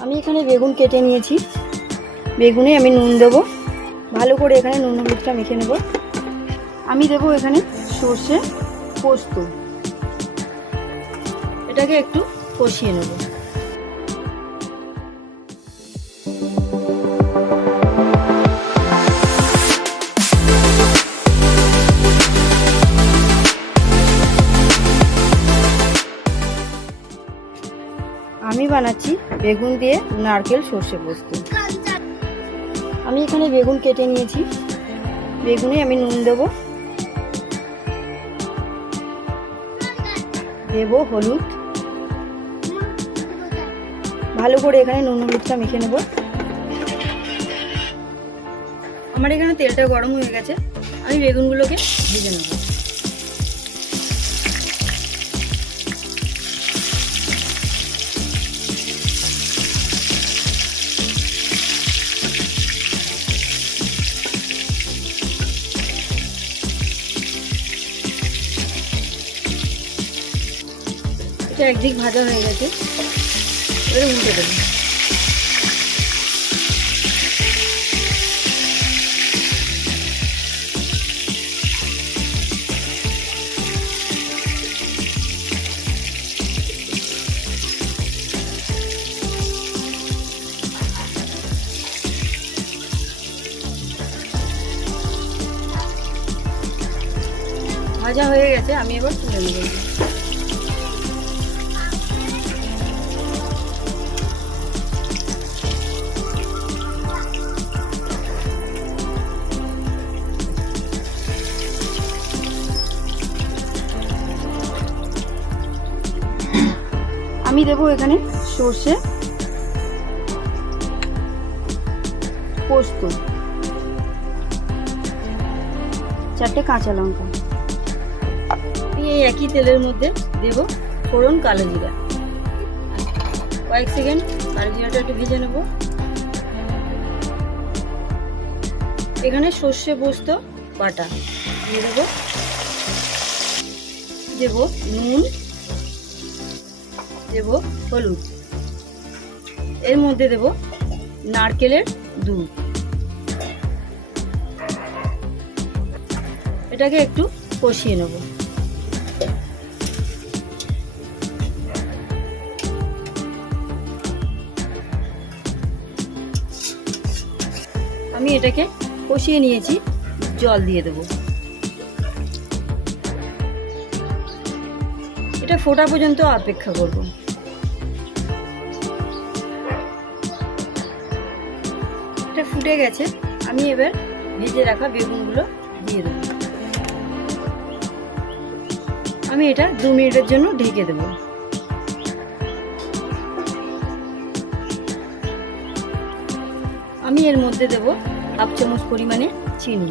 আমি এখানে বেগুন কেটে নিয়েছি। বেগুনে আমি নুন দেবো। ভালো করে এখানে নুন হলুদটা মেখে নেব। আমি দেবো এখানে সর্ষে পোস্ত। এটাকে একটু কষিয়ে নেব। আমি বানাচ্ছি বেগুন দিয়ে নারকেল সর্ষে পোস্ত। আমি এখানে বেগুন কেটে নিয়েছি। বেগুনে আমি নুন দেবো। দেবো হলুদ। ভালো করে এখানে নুন হলুদটা মেখে নেব। আমার এখানে তেলটা গরম হয়ে গেছে। আমি বেগুনগুলোকে ভেজে নেব। এটা একদিক ভাজা হয়ে গেছে। এবারে উল্টে দেবো। ভাজা হয়ে গেছে, আমি এবার তুলে নেব। আমি দেবো এখানে সর্ষে, পোস্ত, চারটে কাঁচা লঙ্কা। এই একই তেলের মধ্যে দেব ফোড়ন কালো জিরা। কয়েক সেকেন্ড কালো জিরাটা একটু ভেজে নেব। এখানে সর্ষে, পোস্ত, বাটা দিয়ে দেবো। দেব নুন দেব হলুদ। এর মধ্যে দেব নারকেলের দুধ এটাকে একটু কষিয়ে নেব। আমি এটাকে কষিয়ে নিয়েছি, জল দিয়ে দেব। এটা ফোটা পর্যন্ত অপেক্ষা করব। এটা ফুটে গেছে। আমি এবার ভেজে রাখা বেগুনগুলো দিয়ে দেবো। আমি এটা দু মিনিটের জন্য ঢেকে দেবো। আমি এর মধ্যে দেব হাফ চামচ পরিমাণে চিনি।